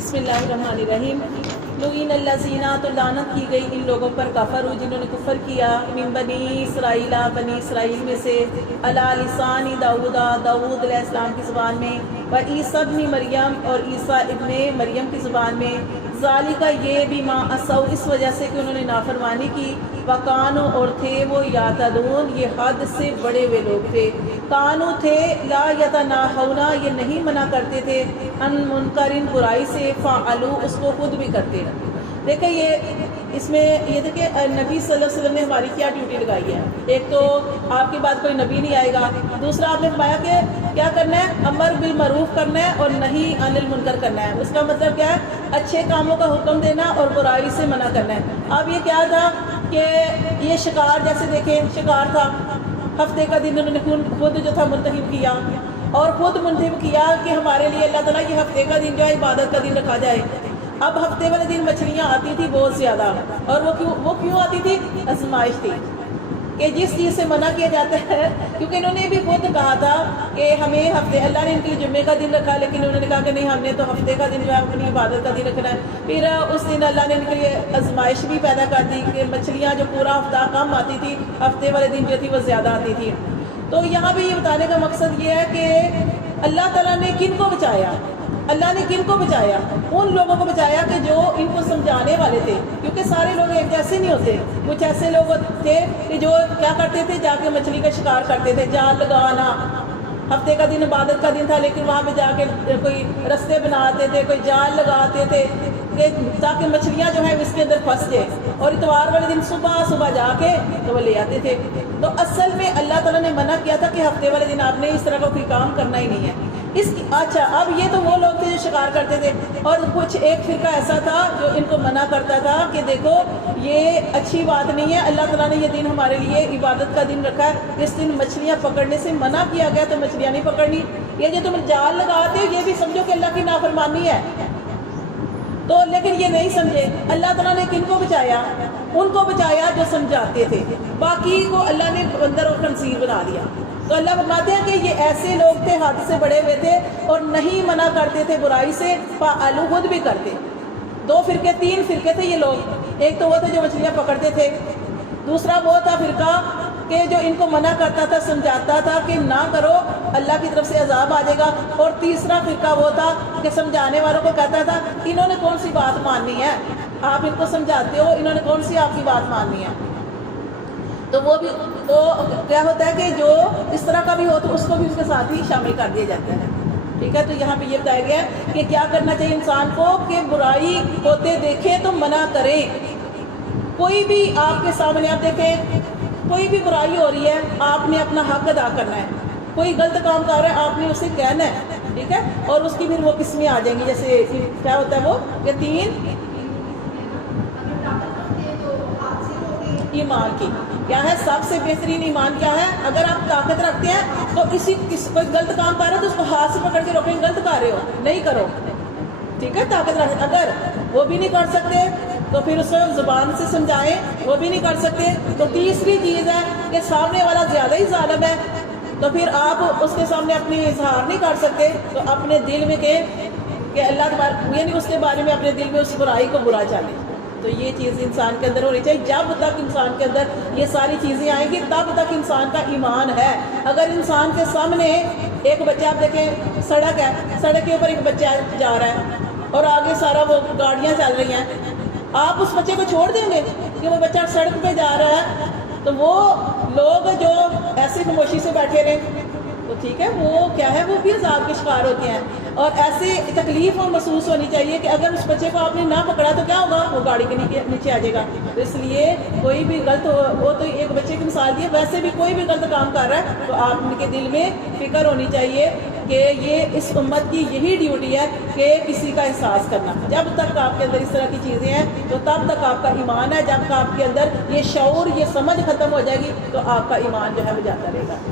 بسم اللہ الرحمن الرحیم۔ لعین الذین، تو لعنت کی گئی ان لوگوں پر کفروا، جنہوں نے کفر کیا، من بنی اسرائیل، بنی اسرائیل میں سے، علی لسان داؤد، داؤد علیہ السلام کی زبان میں، و عیسیٰ ابن مریم، اور عیسیٰ ابن مریم کی زبان میں، ذالک یہ بما عصوا، اس وجہ سے کہ انہوں نے نافرمانی کی، وکانوا، اور تھے وہ یعتدون، یہ حد سے بڑے ہوئے لوگ تھے، کانوا تھے، لا یتناہون، یہ نہیں منع کرتے تھے، ان منکر، برائی سے، فعلوا، اس کو خود بھی کرتے رہتے۔ دیکھیں یہ اس میں یہ دیکھیں نبی صلی اللہ علیہ وسلم نے ہماری کیا ڈیوٹی لگائی ہے۔ ایک تو آپ کے بعد کوئی نبی نہیں آئے گا، دوسرا آپ نے فرمایا کہ کیا کرنا ہے، امر بالمعروف کرنا ہے اور نہی عن المنکر کرنا ہے۔ اس کا مطلب کیا ہے، اچھے کاموں کا حکم دینا اور برائی سے منع کرنا ہے۔ اب یہ کیا تھا کہ یہ شکار، جیسے دیکھیں شکار تھا، ہفتے کا دن انہوں نے خود جو تھا منتخب کیا، اور خود منتخب کیا کہ ہمارے لیے اللہ تعالیٰ یہ ہفتے کا دن جو ہے عبادت کا دن رکھا جائے۔ اب ہفتے والے دن مچھلیاں آتی تھی بہت زیادہ، اور وہ کیوں آتی تھی، آزمائش تھی کہ جس چیز سے منع کیا جاتا ہے، کیونکہ انہوں نے بھی خود کہا تھا کہ ہمیں ہفتے، اللہ نے ان کے لیے جمعے کا دن رکھا، لیکن انہوں نے کہا کہ نہیں، ہم نے تو ہفتے کا دن جو ہے اپنی عبادت کا دن رکھنا ہے۔ پھر اس دن اللہ نے ان کے لیے آزمائش بھی پیدا کر دی کہ مچھلیاں جو پورا ہفتہ کم آتی تھی، ہفتے والے دن جو تھی وہ زیادہ آتی تھی۔ تو یہاں بھی یہ بتانے کا مقصد یہ ہے کہ اللہ تعالیٰ نے کن کو بچایا، اللہ نے کن کو بچایا، ان لوگوں کو بچایا کہ جو ان کو سمجھانے والے تھے، کیونکہ سارے لوگ ایک جیسے نہیں ہوتے۔ کچھ ایسے لوگ تھے کہ جو کیا کرتے تھے، جا کے مچھلی کا شکار کرتے تھے، جال لگانا، ہفتے کا دن عبادت کا دن تھا لیکن وہاں پہ جا کے کوئی رستے بناتے تھے، کوئی جال لگاتے تھے تاکہ مچھلیاں جو ہیں اس کے اندر پھنس جائے، اور اتوار والے دن صبح جا کے تو وہ لے آتے تھے۔ تو اصل میں اللہ تعالیٰ نے منع کیا تھا کہ ہفتے والے دن آپ نے اس طرح کا کوئی کام کرنا ہی نہیں ہے۔ اچھا، اب یہ تو وہ لوگ تھے جو شکار کرتے تھے، اور کچھ ایک فرقہ ایسا تھا جو ان کو منع کرتا تھا کہ دیکھو یہ اچھی بات نہیں ہے، اللہ تعالیٰ نے یہ دن ہمارے لیے عبادت کا دن رکھا ہے، اس دن مچھلیاں پکڑنے سے منع کیا گیا، تو مچھلیاں نہیں پکڑنی۔ یہ جو تم جال لگاتے ہو یہ بھی سمجھو کہ اللہ کی نافرمانی ہے۔ تو لیکن یہ نہیں سمجھے، اللہ تعالیٰ نے کن کو بچایا، ان کو بچایا جو سمجھاتے تھے، باقی کو اللہ نے بندر اور خنزیر بنا دیا۔ تو اللہ فرماتے ہیں کہ یہ ایسے لوگ تھے، حد سے بڑے ہوئے تھے اور نہیں منع کرتے تھے برائی سے، فعلوا، خود بھی کرتے۔ تین فرقے تھے یہ لوگ۔ ایک تو وہ تھے جو مچھلیاں پکڑتے تھے، دوسرا وہ تھا فرقہ کہ جو ان کو منع کرتا تھا، سمجھاتا تھا کہ نہ کرو، اللہ کی طرف سے عذاب آ جائے گا، اور تیسرا فرقہ وہ تھا کہ سمجھانے والوں کو کہتا تھا انہوں نے کون سی بات ماننی ہے، آپ ان کو سمجھاتے ہو، انہوں نے کون سی آپ کی بات ماننی ہے۔ تو وہ بھی تو کیا ہوتا ہے کہ جو اس طرح کا بھی ہو تو اس کو بھی اس کے ساتھ ہی شامل کر دیا جاتا ہے، ٹھیک ہے۔ تو یہاں پہ یہ بتایا گیا ہے کہ کیا کرنا چاہیے انسان کو کہ برائی ہوتے دیکھیں تو منع کریں۔ کوئی بھی آپ کے سامنے، آپ دیکھیں کوئی بھی برائی ہو رہی ہے، آپ نے اپنا حق ادا کرنا ہے۔ کوئی غلط کام کر رہا ہے، آپ نے اسے کہنا ہے، ٹھیک ہے، اور اس کی پھر وہ قسمیں آ جائیں گی، جیسے کیا ہوتا ہے وہ کہ 3 ایمان کی کیا ہے، سب سے بہترین ایمان کیا ہے، اگر آپ طاقت رکھتے ہیں تو کوئی غلط کام کر رہا ہے تو اس کو ہاتھ سے پکڑ کے روکیں، غلط کر رہے ہو نہیں کرو، ٹھیک ہے، طاقت رکھتے۔ اگر وہ بھی نہیں کر سکتے تو پھر اس کو زبان سے سمجھائیں، وہ بھی نہیں کر سکتے تو تیسری چیز ہے کہ سامنے والا زیادہ ہی ظالم ہے تو پھر آپ اس کے سامنے اپنی اظہار نہیں کر سکتے، تو اپنے دل میں کہ اللہ تبارک، یعنی اس کے بارے میں اپنے دل میں اس برائی کو برا چاہے۔ تو یہ چیز انسان کے اندر ہونی چاہیے۔ جب تک انسان کے اندر یہ ساری چیزیں آئیں گی تب تک انسان کا ایمان ہے۔ اگر انسان کے سامنے ایک بچہ، آپ دیکھیں سڑک ہے، سڑک کے اوپر ایک بچہ جا رہا ہے اور آگے سارا وہ گاڑیاں چل رہی ہیں، آپ اس بچے کو چھوڑ دیں گے کہ وہ بچہ سڑک پہ جا رہا ہے؟ تو وہ لوگ جو ایسے خاموشی سے بیٹھے رہے تو ٹھیک ہے، وہ کیا ہے، وہ بھی عذاب کے شکار ہوتے ہیں، اور ایسے تکلیف محسوس ہونی چاہیے کہ اگر اس بچے کو آپ نے نہ پکڑا تو کیا ہوگا، وہ گاڑی کے نیچے آ جائے گا۔ تو اس لیے کوئی بھی غلط وہ تو ایک بچے کی مثال دی ہے، ویسے بھی کوئی بھی غلط کام کر رہا ہے تو آپ ان کے دل میں فکر ہونی چاہیے کہ یہ اس امت کی یہی ڈیوٹی ہے کہ کسی کا احساس کرنا۔ جب تک آپ کے اندر اس طرح کی چیزیں ہیں تو تب تک آپ کا ایمان ہے، جب آپ کے اندر یہ شعور، یہ سمجھ ختم ہو جائے گی تو آپ کا ایمان جو ہے وہ جاتا رہے گا۔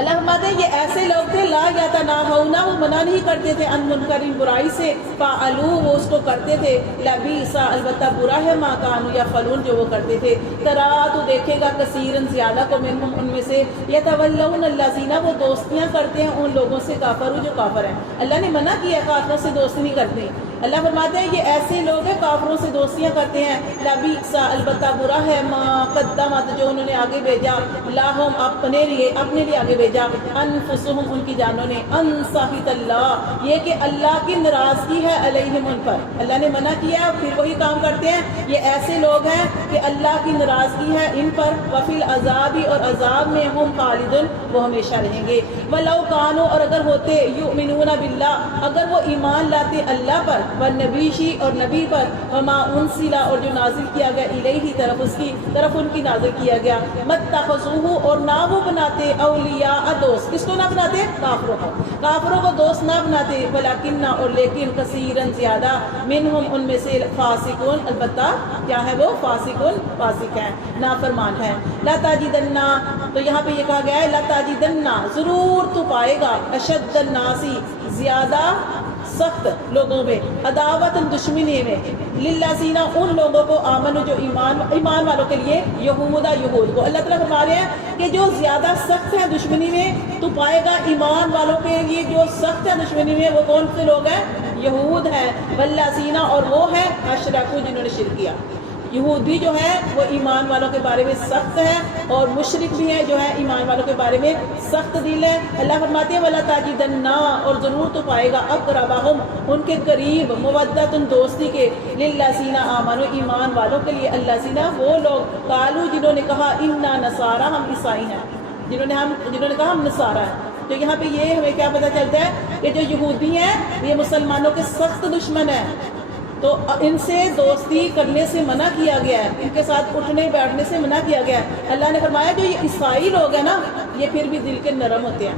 اللہ فرماتے ہیں یہ ایسے لوگ تھے، لا یتناہون، وہ منع نہیں کرتے تھے، ان منکر، برائی سے، فعلوا، وہ اس کو کرتے تھے، لبئس، البتہ برا ہے، ما کانوا یفعلون، جو وہ کرتے تھے۔ ترا، تو دیکھے گا، کثیرن، زیادہ کو، منہم، ان میں سے، یتولون الذین، وہ دوستیاں کرتے ہیں ان لوگوں سے، کافروا، جو کافر ہیں۔ اللہ نے منع کیا کافروں سے دوستی نہیں کرتے، اللہ فرماتے ہیں یہ ایسے لوگ ہیں کافروں سے دوستیاں کرتے ہیں، لبیسا البتہ برا ہے، ما قدمت جو انہوں نے آگے بھیجا، لاہم اپنے لیے آگے بھیجا، انفسہم ان کی جانوں نے، ان سخط اللہ یہ کہ اللہ کی ناراضگی ہے علیہم ان پر، اللہ نے منع کیا پھر وہی کام کرتے ہیں، یہ ایسے لوگ ہیں کہ اللہ کی ناراضگی ہے ان پر، وفی العذابی اور عذاب میں ہم خالدون وہ ہمیشہ رہیں گے، ولو کانوا اور اگر ہوتے یؤمنون باللہ اگر وہ ایمان لاتے اللہ پر، والنبی اور نبی پر، وما انزل اور جو نازل کیا گیا الیہ طرف ان کی نازل کیا گیا، متخذوہ اور نہ وہ بناتے اولیاء دوست، کس کو نہ بناتے؟ کافروں کو دوست نہ بناتے، ولیکن اور لیکن کثیرا زیادہ، منہم ان میں سے فاسقون البتہ کیا ہے وہ فاسق ہیں نافرمان ہیں، لا تجدن تو یہاں پہ یہ کہا گیا ہے لا تجدن ضرور تو پائے گا، اشد الناسی زیادہ سخت لوگوں میں، عداوت دشمنی میں، للذین ان لوگوں کو آمنوا جو ایمان والوں کے لیے، یہود کو، اللہ تعالیٰ فرما رہے ہیں کہ جو زیادہ سخت ہیں دشمنی میں تو پائے گا ایمان والوں کے لیے جو سخت ہے دشمنی میں، وہ کون سے لوگ ہیں؟ یہود ہیں، والذین اور وہ ہیں اشرکوا جنہوں نے شرک کیا، یہودی جو ہے وہ ایمان والوں کے بارے میں سخت ہے اور مشرک بھی ہیں جو ہے ایمان والوں کے بارے میں سخت دل ہے، اللہ فرماتے ہیں وَلَا تَجِدَنَّ اور ضرور تو پائے گا اقربہم ان کے قریب، مودۃ دوستی کے، للذین آمنوا ایمان والوں کے لیے، الذین وہ لوگ، قالوا جنہوں نے کہا انا نصارا ہم عیسائی ہیں، جنہوں نے کہا ہم نصارا ہیں، تو یہاں پہ یہ ہمیں کیا پتہ چلتا ہے کہ جو یہودی ہیں یہ مسلمانوں کے سخت دشمن ہیں، تو ان سے دوستی کرنے سے منع کیا گیا ہے، ان کے ساتھ اٹھنے بیٹھنے سے منع کیا گیا ہے، اللہ نے فرمایا جو یہ عیسائی لوگ ہیں نا یہ پھر بھی دل کے نرم ہوتے ہیں،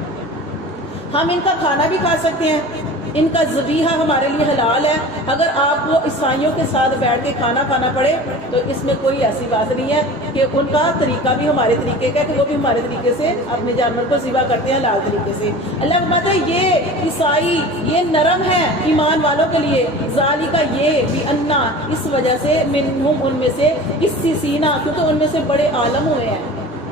ہم ان کا کھانا بھی کھا سکتے ہیں، ان کا ذبیحہ ہمارے لیے حلال ہے، اگر آپ کو عیسائیوں کے ساتھ بیٹھ کے کھانا کھانا پڑے تو اس میں کوئی ایسی بات نہیں ہے کہ ان کا طریقہ بھی ہمارے طریقے کا ہے کہ وہ بھی ہمارے طریقے سے اپنے جانور کو ذبح کرتے ہیں حلال طریقے سے، اللہ فرماتا ہے یہ عیسائی یہ نرم ہے ایمان والوں کے لیے، ذالک یہ بھی انا اس وجہ سے منہم ان میں سے قسیسینا کیونکہ ان میں سے بڑے عالم ہوئے ہیں،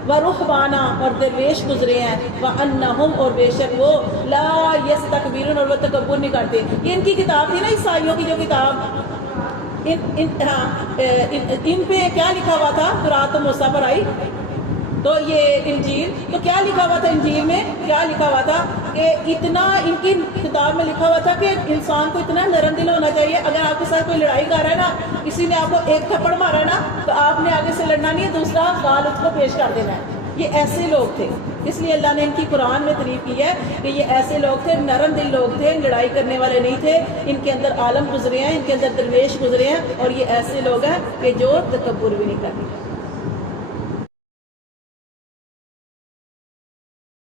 ورہبانا اور درویش گزرے ہیں، وانہم اور بے شک وہ لا یستکبرون اور وہ تکبر نہیں کرتے، یہ ان کی کتاب تھی نا عیسائیوں کی جو کتاب ان پہ کیا لکھا ہوا تھا تورات موسیٰ پر آئی، تو یہ انجیل تو کیا لکھا ہوا تھا انجیل میں، کیا لکھا ہوا تھا کہ اتنا ان کی کتاب میں لکھا ہوا تھا کہ انسان کو اتنا نرم دل ہونا چاہیے، اگر آپ کے ساتھ کوئی لڑائی کر رہا ہے نا، کسی نے آپ کو ایک تھپڑ مارا ہے نا تو آپ نے آگے سے لڑنا نہیں ہے، دوسرا گال اس کو پیش کر دینا ہے، یہ ایسے لوگ تھے، اس لیے اللہ نے ان کی قرآن میں تعریف کی ہے کہ یہ ایسے لوگ تھے، نرم دل لوگ تھے، لڑائی کرنے والے نہیں تھے، ان کے اندر عالم گزرے ہیں، ان کے اندر درویش گزرے ہیں، اور یہ ایسے لوگ ہیں کہ جو تکبر بھی نہیں کرتے۔